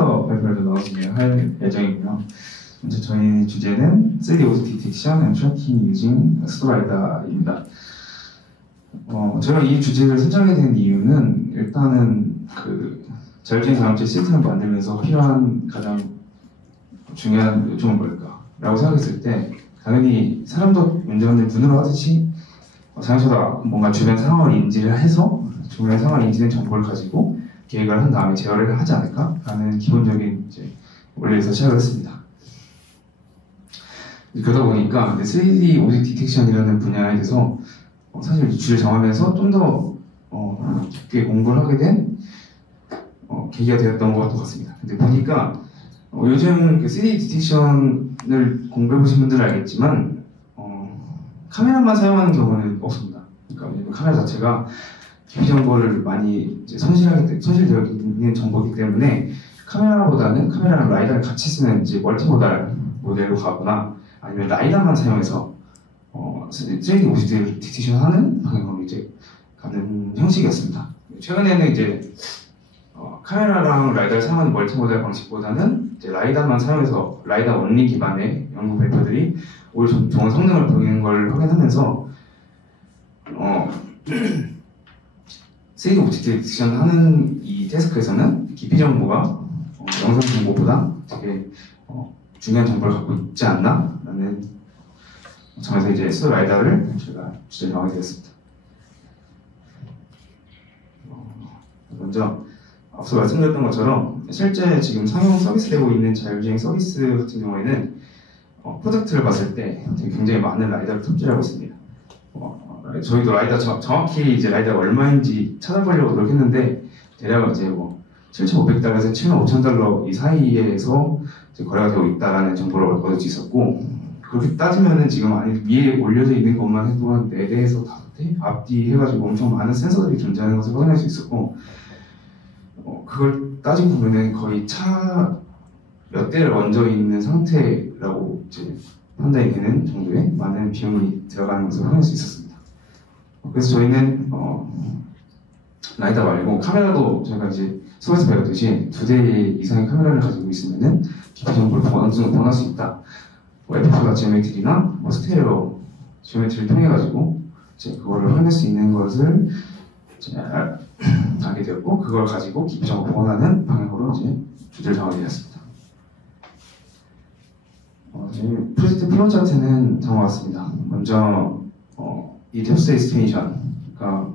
3분에서 발표를 할 예정이고요. 먼저 저희 주제는 3D Object Detection and Tracking Using StoreRider입니다. 제가 이 주제를 선정하게 된 이유는 일단은 그 자율주행 자동차 시스템을 만들면서 필요한 가장 중요한 요점은 뭘까? 라고 생각했을 때 당연히 사람도 운전을 눈으로 하듯이 자동차가 뭔가 주변 상황을 인지를 해서 주변 상황을 인지된 정보를 가지고 계획을 한 다음에 제어를 하지 않을까라는 기본적인 원리에서 시작을 했습니다. 그러다 보니까 3D Object Detection이라는 분야에 대해서 사실 주를 정하면서 좀 더 깊게 공부를 하게 된 계기가 되었던 것 같습니다. 근데 보니까 요즘 3D 디텍션을 공부해 보신 분들은 알겠지만 카메라만 사용하는 경우는 없습니다. 그러니까 카메라 자체가 기피 정보를 많이 손실되어 있는 정보이기 때문에 카메라랑 라이다를 같이 쓰는 멀티모달 모델로 가거나 아니면 라이다만 사용해서 3D 오브젝트 디텍션 하는 방향으로 가는 형식이었습니다. 최근에는 카메라랑 라이다를 사용하는 멀티모달 방식보다는 라이다만 사용해서 라이다 원리 기반의 연구 발표들이 오히려 좋은 성능을 보이는 걸 확인하면서 3D 오브젝트 디텍션 하는 이 태스크에서는 기피 정보가 영상 정보보다 되게 중요한 정보를 갖고 있지 않나? 라는 점에서 스토라이다를 제가 주제를 정하게 되었습니다. 먼저 앞서 말씀드렸던 것처럼 실제 지금 상용 서비스되고 있는 자율주행 서비스 같은 경우에는 프로젝트를 봤을 때 굉장히 많은 라이다를 탑재하고 있습니다. 저희도 라이다 정확히 라이다가 얼마인지 찾아보려고 노력했는데 대략 7,500달러에서 75,000달러 이 사이에서 거래가 되고 있다는 정보를 얻을 수 있었고, 그렇게 따지면은 지금 위에 올려져 있는 것만 해도 한 4대에서 5대 앞뒤 해가지고 엄청 많은 센서들이 존재하는 것을 확인할 수 있었고, 그걸 따지고 보면은 거의 차 몇 대를 얹어 있는 상태라고 판단이 되는 정도의 많은 비용이 들어가는 것을 확인할 수 있었습니다. 그래서 저희는 라이다 말고 카메라도 저희가 수업에서 배웠듯이 2대 이상의 카메라를 가지고 있으면은 기피 정보를 어느 정도 보완할 수 있다. FF가 지오메트리나 스테레오 지오메트리를 통해 가지고 그거를 확인할 수 있는 것을 알게 되었고, 그걸 가지고 기피 정보 보완하는 방향으로 주제를 정하게 되었습니다. 저희 프로젝트 플로우 차트는 다음과 같습니다. 먼저 이 뎁스 에스티메이션, 그러니까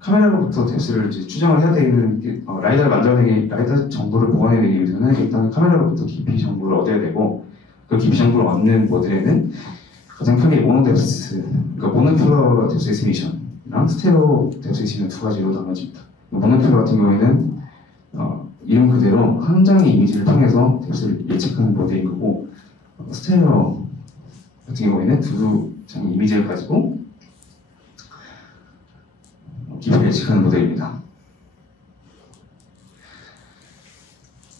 카메라로부터 뎁스를 추정을 해야 되는 라이다를 만들어내기, 라이다 정보를 보완해내기 위해서는 일단 카메라로부터 깊이 정보를 얻어야 되고, 그 깊이 정보를 얻는 모델에는 가장 크게 모노 뎁스, 그러니까 모노큘러 뎁스 에스티메이션이랑 스테레오 뎁스 에스티메이션 두 가지로 나눠집니다. 모노큘러 같은 경우에는 이름 그대로 한 장의 이미지를 통해서 뎁스를 예측하는 모델인 거고, 스테레오 같은 경우에는 두 장의 이미지를 가지고 깊이를 예측하는 모델입니다.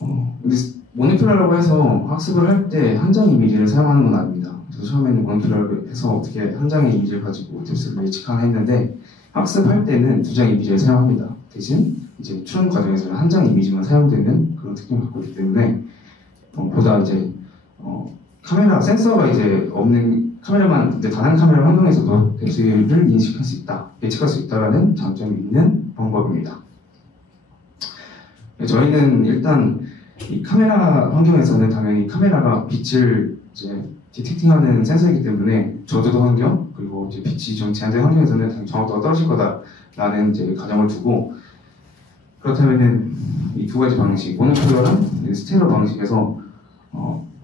근데 모노큘러라고 해서 학습을 할 때 한 장의 이미지를 사용하는 건 아닙니다. 그래서 처음에는 모노큘러를 해서 어떻게 한 장의 이미지를 가지고 뎁스를 예측하나 했는데, 학습할 때는 두 장의 이미지를 사용합니다. 대신 추론 과정에서는 한 장의 이미지만 사용되는 그런 특징을 갖고 있기 때문에 보다 카메라 센서가 없는 카메라만 단 한 카메라 환경에서도 뎁스를 인식할 수 있다, 예측할 수 있다라는 장점이 있는 방법입니다. 저희는 일단 이 카메라 환경에서는 당연히 카메라가 빛을 디텍팅하는 센서이기 때문에 저조도 환경, 그리고 빛이 좀 제한된 환경에서는 당연히 정확도가 떨어질 거다라는 가정을 두고, 그렇다면은 이 두 가지 방식, 모노큘러랑 스테레오 방식에서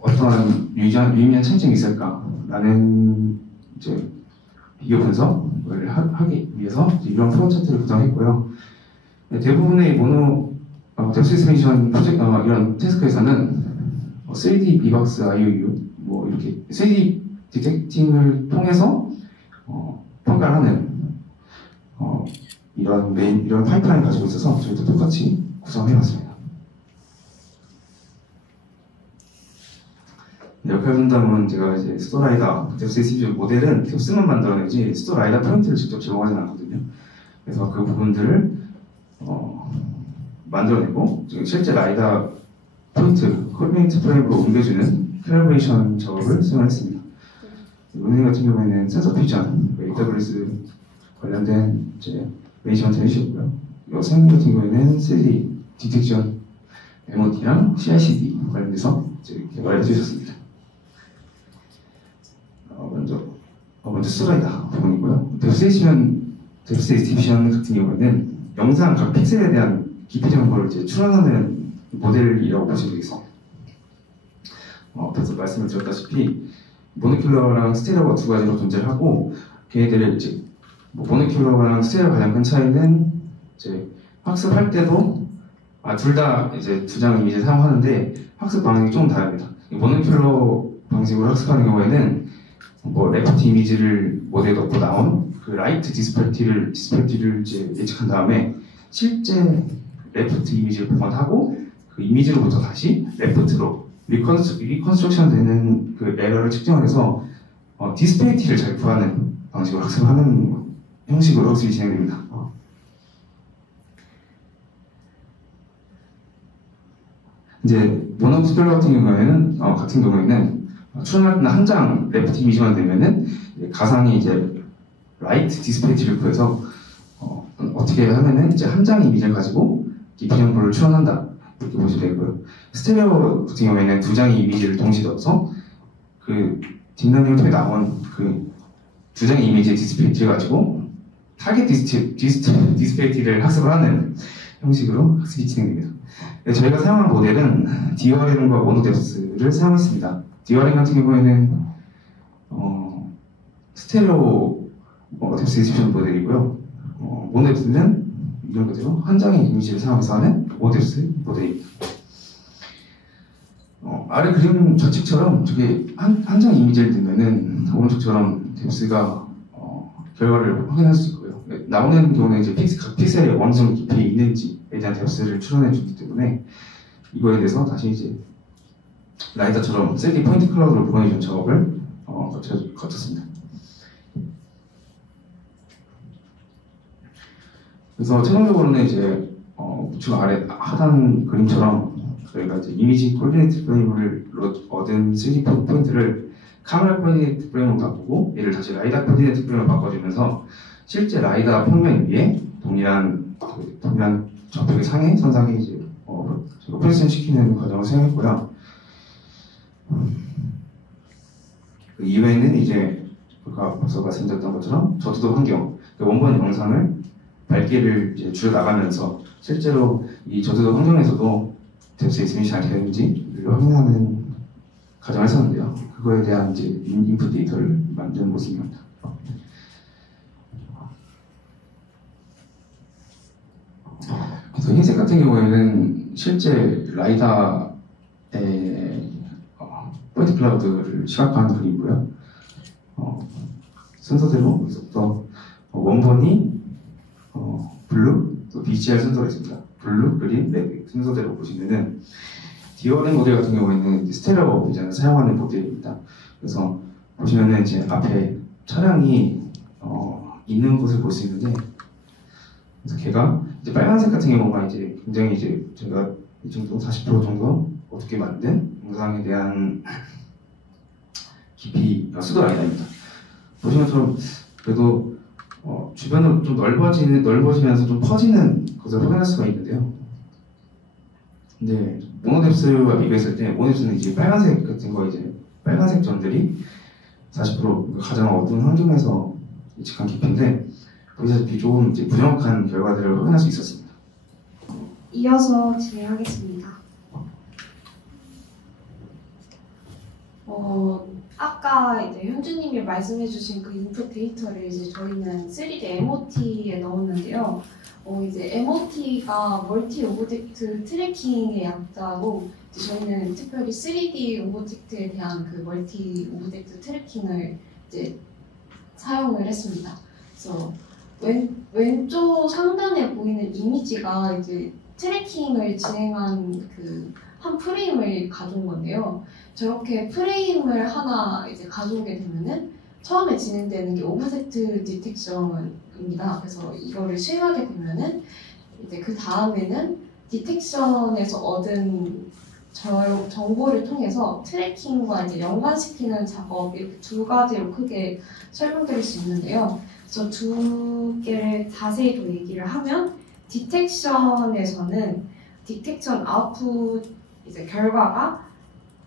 어떠한 유의미한 차이점이 있을까라는 비교 분석을 하기 위해서 이런 플로우 차트를 구성했고요. 대부분의 뎁스 에스티메이션 프로젝트 이런 태스크에서는 3D 비박스 IOU 이렇게 3D 디텍팅을 통해서 평가를 하는 이런 파이프라인을 가지고 있어서 저희도 똑같이 구성해봤습니다. 역할 분담은 제가 스토라이다 뎁스 에스티메이션 모델은 뎁스만 만들어내지 스토라이다 포인트를 직접 제공하진 않거든요. 그래서 그 부분들을 만들어내고 실제 라이다 포인트, 코디네이트 프레임으로 옮겨주는 캘리브레이션 작업을 수행했습니다. 은행 같은 경우에는 센서 퓨전, AWS 관련된 이제 매니지먼트 해주셨고요. 여생 같은 경우에는 3D 디텍션, MOT랑 CI/CD 관련돼서 이제 개발해 주셨습니다. 먼저 슬라이더 부분이고요. 뎁스에이스 디비전 같은 경우에는 영상 각 픽셀에 대한 깊이 정보를 이제 추론하는 모델이라고 보시면 되겠습니다. 앞에서 말씀을 드렸다시피 모노큘러랑 스테레오가 두 가지로 존재하고 걔네들을 이제 모노큘러랑 스테레오 가장 큰 차이는 이제 학습할 때도 둘 다 이제 두 장 이미지를 사용하는데 학습 방식이 좀 다릅니다. 모노큘러 방식으로 학습하는 경우에는 레프트 이미지를 모델에 넣고 나온 그 라이트 디스퍼티를 이제 예측한 다음에 실제 레프트 이미지를 복원하고 그 이미지로부터 다시 레프트로 리컨스트럭션 되는 그 에러를 측정을 해서 디스페이티를 잘 구하는 방식으로 학습하는 형식으로 학습이 진행됩니다. 이제 모노큘러 같은 경우에는 추론할 때는 한 장 레프트 이미지만 되면은 가상의 이제 라이트 디스페이티를 구해서 어떻게 하면은 이제 한 장 이미지를 가지고 깊이 정보를 추론한다 이렇게 보시면 되고요. 스테레오 같은 경우에는 두 장의 이미지를 동시에 넣어서 그 딥러닝을 통해 나온 그 두 장의 이미지의 디스페이티를 가지고 타겟 디스페이티를 학습을 하는 형식으로 학습이 진행됩니다. 저희가 사용한 모델은 DRM과 모노뎁스를 사용했습니다. DRM 같은 경우에는 스테레오 뎁스 디스피션 모델이고요. 모노뎁스는 이런 거죠. 한 장의 이미지를 사용해서 하는 모노뎁스 모델입니다. 아래 그림 좌측처럼 저게 한 장 이미지를 넣으면은 오른쪽처럼 뎁스가 결과를 확인할 수 있고요. 나오는 경우는 이제 각 픽셀에 어느 정도 깊이 있는지에 대한 뎁스를 추론해 주기 때문에 이거에 대해서 다시 이제 라이더처럼 3D 포인트 클라우드로 보내준 작업을 거쳤습니다. 그래서 최종적으로는 이제 우측 아래 하단 그림처럼 저희가 이제 이미지 코디네이트 프레임을 얻은 3D 포인트를 카메라 코디네이트 프레임으로 바꾸고 얘를 다시 라이다 코디네이트 프레임으로 바꿔주면서 실제 라이다 평면 위에 동일한 좌표의 상에 선상에 이제 프레젠 시키는 과정을 사용했고요. 그 이외에는 이제 앞서 말씀드렸던 것처럼 저투도 환경, 원본 영상을 밝기를 이제 줄여나가면서 실제로 이 저투도 환경에서도 뎁스의 이미지 잘 되는지를 확인하는 과정을 했었는데요. 그거에 대한 이제 인풋 데이터를 만드는 모습입니다. 그래서 흰색 같은 경우에는 실제 라이다의 포인트 클라우드를 시각화하는 그림이고요. 순서대로 여기서부터 원본이 블루, 또 BCR 순서가 있습니다. 블루, 그린, 레드 순서대로 보시면은 DRM 모델 같은 경우에는 스테레오 비전을 사용하는 모델입니다. 그래서 보시면은 이제 앞에 차량이 있는 것을 볼 수 있는데, 그래서 걔가 이제 빨간색 같은 경우가 이제 굉장히 이제 제가 이 정도 40% 정도 어둡게 만든 영상에 대한 깊이 수도 라이다입니다. 보시는 것처럼 그래도 주변으로 좀 넓어지면서 좀 퍼지는 것을 확인할 수가 있는데요. 근데 모노뎁스와 비교했을 때 모노뎁스는 이제 빨간색 같은 거 이제 빨간색 점들이 40% 가장 어두운 환경에서 예측한 깊이인데 보시다시피 조금 이제 부정확한 결과들을 확인할 수 있었습니다. 이어서 진행하겠습니다. 아까 이제 현주님이 말씀해주신 그 인풋 데이터를 이제 저희는 3D MOT에 넣었는데요. 이제 MOT가 멀티 오브젝트 트래킹의 약자고, 저희는 특별히 3D 오브젝트에 대한 그 멀티 오브젝트 트래킹을 이제 사용을 했습니다. 그래서 왼쪽 상단에 보이는 이미지가 이제 트래킹을 진행한 그 한 프레임을 가져온 건데요. 저렇게 프레임을 하나 이제 가져오게 되면은 처음에 진행되는 게 오브젝트 디텍션입니다. 그래서 이거를 수행하게 되면은 이제 그 다음에는 디텍션에서 얻은 정보를 통해서 트래킹과 이제 연관시키는 작업 이렇게 두 가지로 크게 설명드릴 수 있는데요. 그래서 두 개를 자세히 또 얘기를 하면 디텍션에서는 디텍션 아웃풋 이제 결과가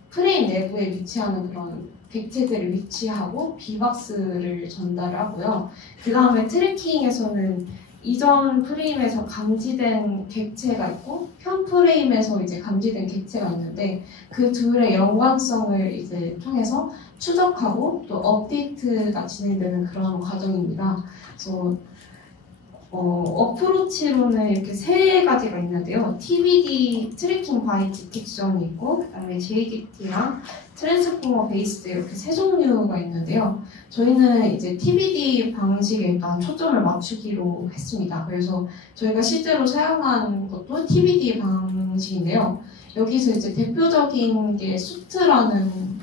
프레임 내부에 위치하는 그런 객체들을 위치하고 B박스를 전달하고요. 그 다음에 트래킹에서는 이전 프레임에서 감지된 객체가 있고 현 프레임에서 이제 감지된 객체가 있는데 그 둘의 연관성을 이제 통해서 추적하고 또 업데이트가 진행되는 그런 과정입니다. 그래서 어프로치로는 이렇게 세 가지가 있는데요. TBD 트래킹 바이 디텍션이 있고 그다음에 JDT랑 트랜스포머 베이스드 이렇게 세 종류가 있는데요. 저희는 이제 TBD 방식에 일단 초점을 맞추기로 했습니다. 그래서 저희가 실제로 사용한 것도 TBD 방식인데요. 여기서 이제 대표적인 게 소트라는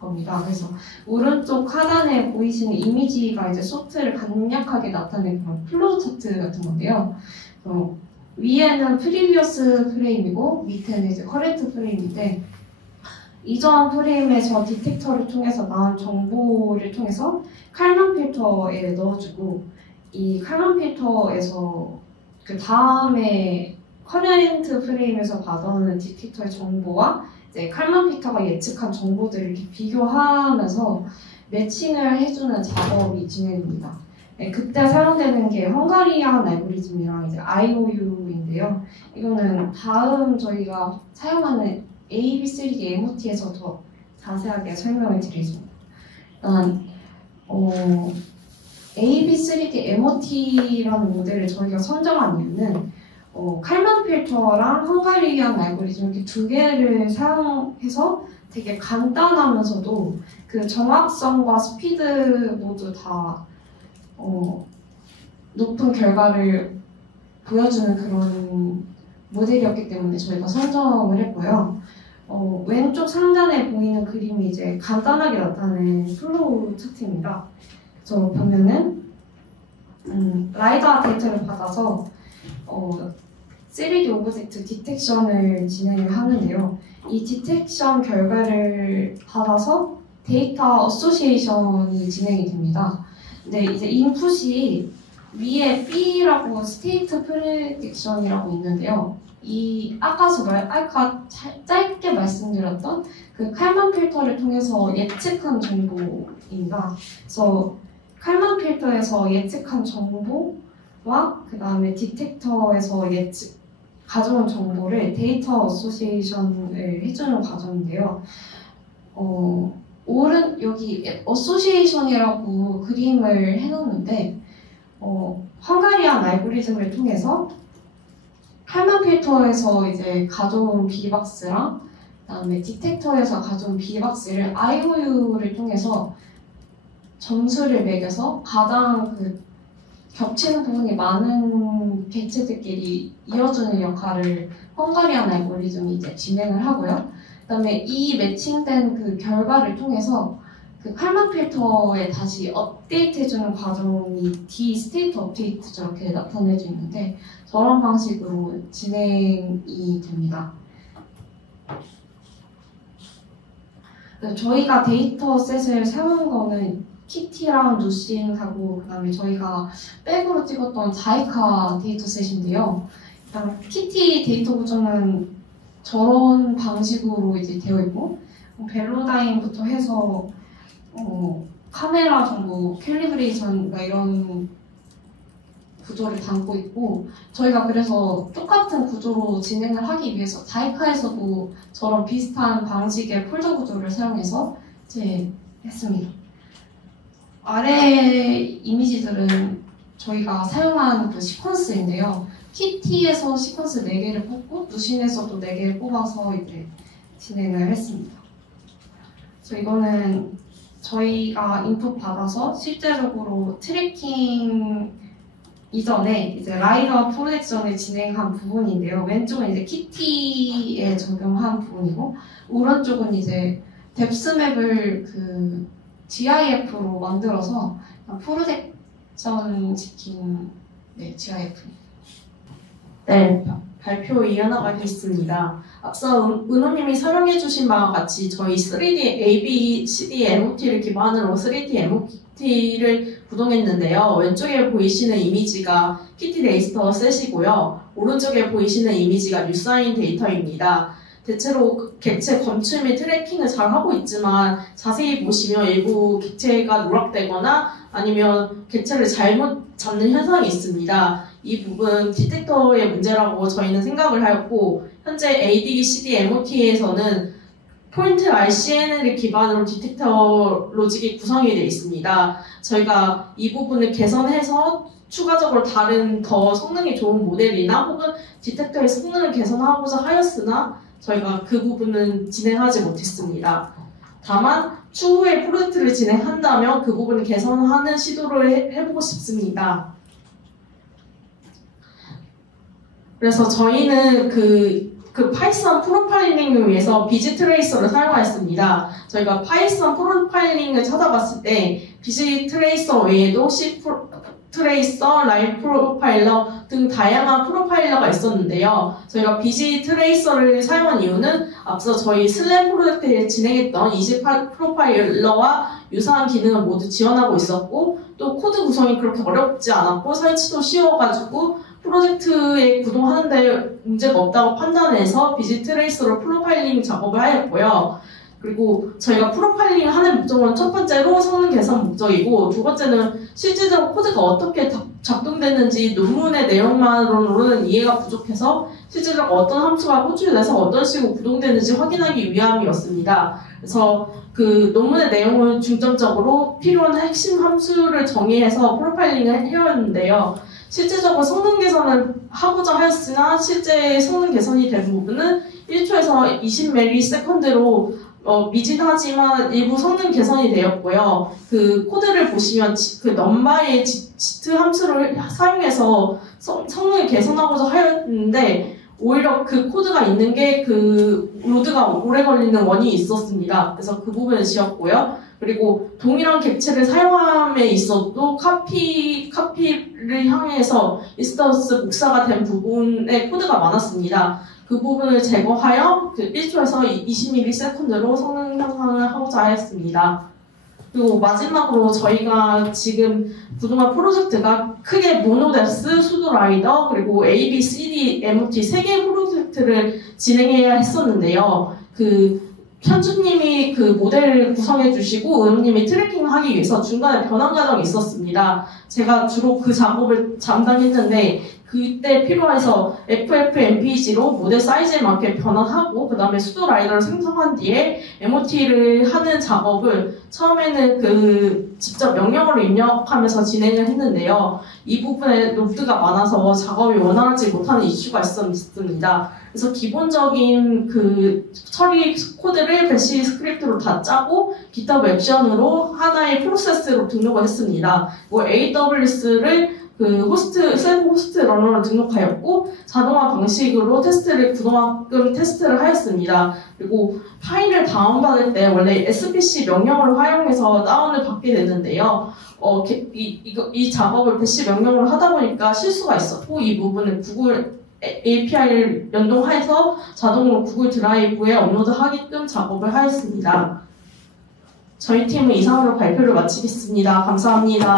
겁니다. 그래서 오른쪽 하단에 보이시는 이미지가 이제 소트를 간략하게 나타낸 그런 플로우 차트 같은 건데요. 위에는 프리비어스 프레임이고 밑에는 이제 커렌트 프레임인데 이전 프레임에서 디텍터를 통해서 나온 정보를 통해서 칼만 필터에 넣어주고 이 칼만 필터에서 그 다음에 커렌트 프레임에서 받아오는 디텍터의 정보와 이제 칼만 필터가 예측한 정보들을 이렇게 비교하면서 매칭을 해주는 작업이 진행됩니다. 네, 그때 사용되는 게 헝가리안 알고리즘이랑 이제 IOU인데요. 이거는 다음 저희가 사용하는 AB3D MOT에서 더 자세하게 설명을 드리겠습니다. 일단 AB3D MOT라는 모델을 저희가 선정한 이유는 칼만 필터랑 헝가리안 알고리즘 이렇게 두 개를 사용해서 되게 간단하면서도 그 정확성과 스피드 모두 다 높은 결과를 보여주는 그런 모델이었기 때문에 저희가 선정을 했고요. 왼쪽 상단에 보이는 그림이 이제 간단하게 나타낸 플로우 차트입니다. 그래서 보면은 라이다 데이터를 받아서 3D 오브젝트 디텍션을 진행을 하는데요. 이 디텍션 결과를 받아서 데이터 어소시에이션이 진행이 됩니다. 근데 이제 인풋이 위에 B라고 스테이트 프레딕션이라고 있는데요. 이 아까 짧게 말씀드렸던 그 칼만 필터를 통해서 예측한 정보입니다. 그래서 칼만 필터에서 예측한 정보와 그 다음에 디텍터에서 가져온 정보를 데이터 어소시에이션을 해주는 과정인데요. 여기 어소시에이션이라고 그림을 해놓는데 헝가리안 알고리즘을 통해서 칼만 필터에서 이제 가져온 B박스랑 그다음에 디텍터에서 가져온 B박스를 IOU를 통해서 점수를 매겨서 가장 겹치는 부분이 많은 객체들끼리 이어주는 역할을 헝가리안 알고리즘이 이제 진행을 하고요. 그다음에 이 매칭된 그 결과를 통해서 그 칼만 필터에 다시 업데이트해주는 과정이 D 스테이트 업데이트 저렇게 나타내져 있는데 저런 방식으로 진행이 됩니다. 저희가 데이터셋을 사용한 거는 키티랑 누싱하고 그다음에 저희가 백으로 찍었던 자이카 데이터셋인데요. 일단 키티 데이터 구조는 저런 방식으로 이제 되어 있고 벨로다인부터 해서 카메라 정보, 캘리브레이션 이런 구조를 담고 있고 저희가 그래서 똑같은 구조로 진행을 하기 위해서 자이카에서도 저런 비슷한 방식의 폴더 구조를 사용해서 이제 했습니다. 아래 이미지들은 저희가 사용한 그 시퀀스인데요. 키티에서 시퀀스 4개를 뽑고 누신에서도 4개를 뽑아서 이제 진행을 했습니다. 그래서 이거는 저희가 인풋 받아서 실제적으로 트래킹 이전에 이제 라이더 프로젝션을 진행한 부분인데요. 왼쪽은 이제 키티에 적용한 부분이고 오른쪽은 이제 뎁스맵을 그 GIF로 만들어서 프로젝션 시킨 GIF. 네, 발표 이어나가겠습니다. 앞서 은호님이 설명해주신 바와 같이 저희 3D ABCD MOT를 기반으로 3D MOT를 구동했는데요. 왼쪽에 보이시는 이미지가 키티 레이스터 셋이고요. 오른쪽에 보이시는 이미지가 뉴사인 데이터입니다. 대체로 객체 검출 및 트래킹을 잘 하고 있지만 자세히 보시면 일부 객체가 누락되거나 아니면 객체를 잘못 잡는 현상이 있습니다. 이 부분 디텍터의 문제라고 저희는 생각을 하였고 현재 ADCD MOT에서는 포인트 RCN을 기반으로 디텍터 로직이 구성이 되어 있습니다. 저희가 이 부분을 개선해서 추가적으로 다른 더 성능이 좋은 모델이나 혹은 디텍터의 성능을 개선하고자 하였으나 저희가 그 부분은 진행하지 못했습니다. 다만 추후에 프로젝트를 진행한다면 그 부분을 개선하는 시도를 해보고 싶습니다. 그래서 저희는 그 파이썬 프로파일링을 위해서 비지 트레이서를 사용하였습니다. 저희가 파이썬 프로파일링을 찾아봤을 때 비지 트레이서 외에도 C 트레이서, 라인 프로파일러 등 다양한 프로파일러가 있었는데요. 저희가 비지 트레이서를 사용한 이유는 앞서 저희 슬램 프로젝트에 진행했던 28 프로파일러와 유사한 기능을 모두 지원하고 있었고 또 코드 구성이 그렇게 어렵지 않았고 설치도 쉬워가지고 프로젝트에 구동하는데 문제가 없다고 판단해서 비지 트레이서로 프로파일링 작업을 하였고요. 그리고 저희가 프로파일링 하는 목적은 첫 번째로 성능 개선 목적이고 두 번째는 실제적으로 코드가 어떻게 작동됐는지 논문의 내용만으로는 이해가 부족해서 실제적으로 어떤 함수가 호출돼서 어떤 식으로 구동되는지 확인하기 위함이었습니다. 그래서 그 논문의 내용을 중점적으로 필요한 핵심 함수를 정의해서 프로파일링을 해왔는데요. 실제적으로 성능 개선을 하고자 하였으나 실제 성능 개선이 된 부분은 1초에서 20ms로 미진하지만 일부 성능 개선이 되었고요. 그 코드를 보시면 그 넘바의 지트 함수를 사용해서 성능을 개선하고자 하였는데 오히려 그 코드가 있는 게 그 로드가 오래 걸리는 원인이 있었습니다. 그래서 그 부분을 지웠고요. 그리고 동일한 객체를 사용함에 있어도 카피를 향해서 인스턴스 복사가 된 부분에 코드가 많았습니다. 그 부분을 제거하여 1초에서 20ms로 성능 향상을 하고자 하였습니다. 그리고 마지막으로 저희가 지금 그동안 프로젝트가 크게 모노뎁스, 수도라이더, 그리고 ABCD, MOT 3개의 프로젝트를 진행해야 했었는데요. 현주님이 그 모델을 구성해 주시고 은호님이 트래킹을 하기 위해서 중간에 변환 과정이 있었습니다. 제가 주로 그 작업을 담당했는데 그때 필요해서 FFmpeg로 모델 사이즈에 맞게 변환하고 그 다음에 수도 라이더를 생성한 뒤에 MOT를 하는 작업을 처음에는 직접 명령어로 입력하면서 진행을 했는데요. 이 부분에 로드가 많아서 작업이 원활하지 못하는 이슈가 있었습니다. 그래서 기본적인 처리 코드를 배시 스크립트로 다 짜고 GitHub 액션으로 하나의 프로세스로 등록을 했습니다. 그리고 AWS를 셀프 호스트 러너로 등록하였고 자동화 방식으로 그동안 테스트를 하였습니다. 그리고 파일을 다운받을 때 원래 SPC 명령어를 활용해서 다운을 받게 되는데요. 이 작업을 배시 명령어로 하다 보니까 실수가 있었고 이 부분을 구글 API를 연동해서 자동으로 구글 드라이브에 업로드하게끔 작업을 하였습니다. 저희 팀은 이상으로 발표를 마치겠습니다. 감사합니다.